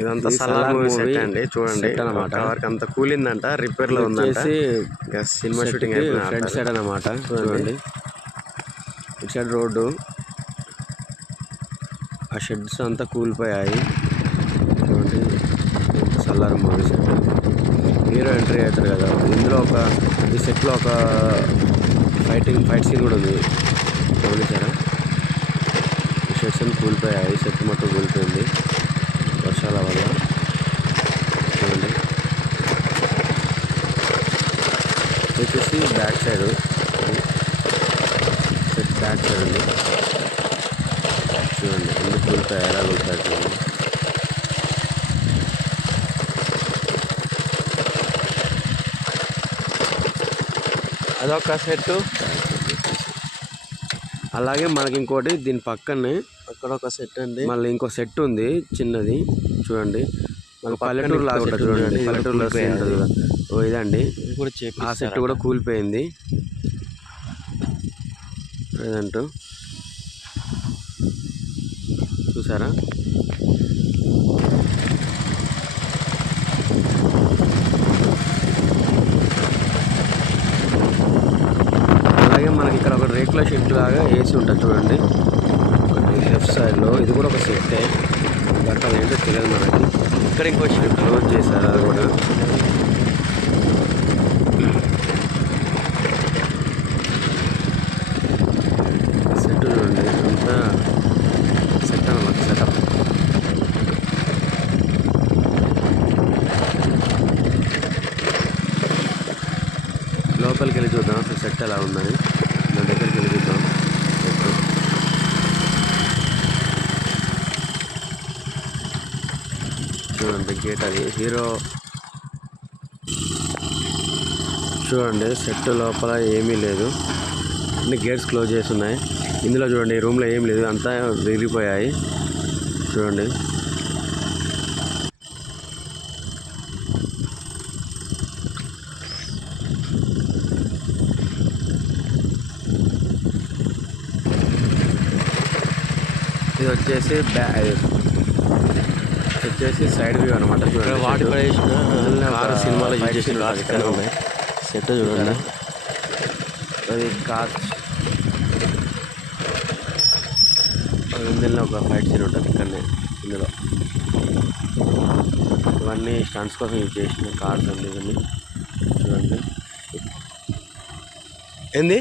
ఇదంతా Salaar movie set అండి, చూడండి అన్నమాట. వరకు అంత కూలిందంట, రిపేర్ లో ఉందంట. సినిమా షూటింగ్ ఫ్రంట్ సైడ్ అన్నమాట. చూడండి ఇటు సైడ్ రోడ్డు, ఆ షెడ్స్ అంతా కూలిపోయాయి. చూడండి Salaar movie set. Hero entry అవుతారు కదా, ఇందులో ఈ సెట్లో ఒక ఫైట్ సీన్ కూడా ఉంది, గమనించారా? ఈ షెడ్స్ అన్ని కూలిపోయాయి, సెట్ మొత్తం కూలిపోయింది వర్షాల వల్ల. చూడండి వచ్చేసి back side, set back side ఉంది. చూడండి ఎందుకు కూలిపోయాయి, ఎలా కూలిపోయాయి చూడండి. అదొక సెట్. అలాగే మనకి ఇంకోటి దీని పక్కనే అక్కడ ఒక సెట్ అండి, మళ్ళీ ఇంకో సెట్ ఉంది చిన్నది. చూడండి మన పల్లెటూరు లాగా ఉంటుంది. చూడండి పల్లెటూరులో ఉంటుంది కదా, ఓ ఇదండి. ఆ సెట్ కూడా కూలిపోయింది లేదంటూ, చూసారా? అలాగే మనకి ఇక్కడ ఒక రేకుల షెడ్ లాగా వేసి ఉంటుంది చూడండి లెఫ్ట్ సైడ్లో. ఇది కూడా ఒక సెట్టే, బట్ అది ఏంటో తెలియదు మనకి. ఇక్కడ ఇంకో షెడ్ క్లోజ్ చేశారు అది కూడా. సెట్ చూడండి అంతా సెట్ అన్నమాట, సెటప్. లోపలికి వెళ్ళి చూద్దాం అసలు సెట్ ఎలా ఉందని. దాని దగ్గరికి వెళ్ళి చూద్దాం. చూడండి గేట్, అది హీరో. చూడండి సెట్ లోపల ఏమీ లేదు, అన్ని గేట్స్ క్లోజ్ చేసి ఉన్నాయి. ఇందులో చూడండి ఈ రూమ్లో ఏం లేదు, అంతా విరిగిపోయాయి. చూడండి ఇది వచ్చేసి సైడ్ వ్యూ అనమాట. చూడండి వాటి కారు సినిమాలో యూజ్ చేసిన ఉన్నాయి. సెట్ చూడండి, అది కార్ ఇందులో ఒక ఫైట్ సీన్ ఉంటుంది ఇక్కడనే. ఇందులో ఇవన్నీ స్టంట్స్ కోసం యూజ్ చేసిన కార్స్ అండి ఇవన్నీ. చూడండి ఏంది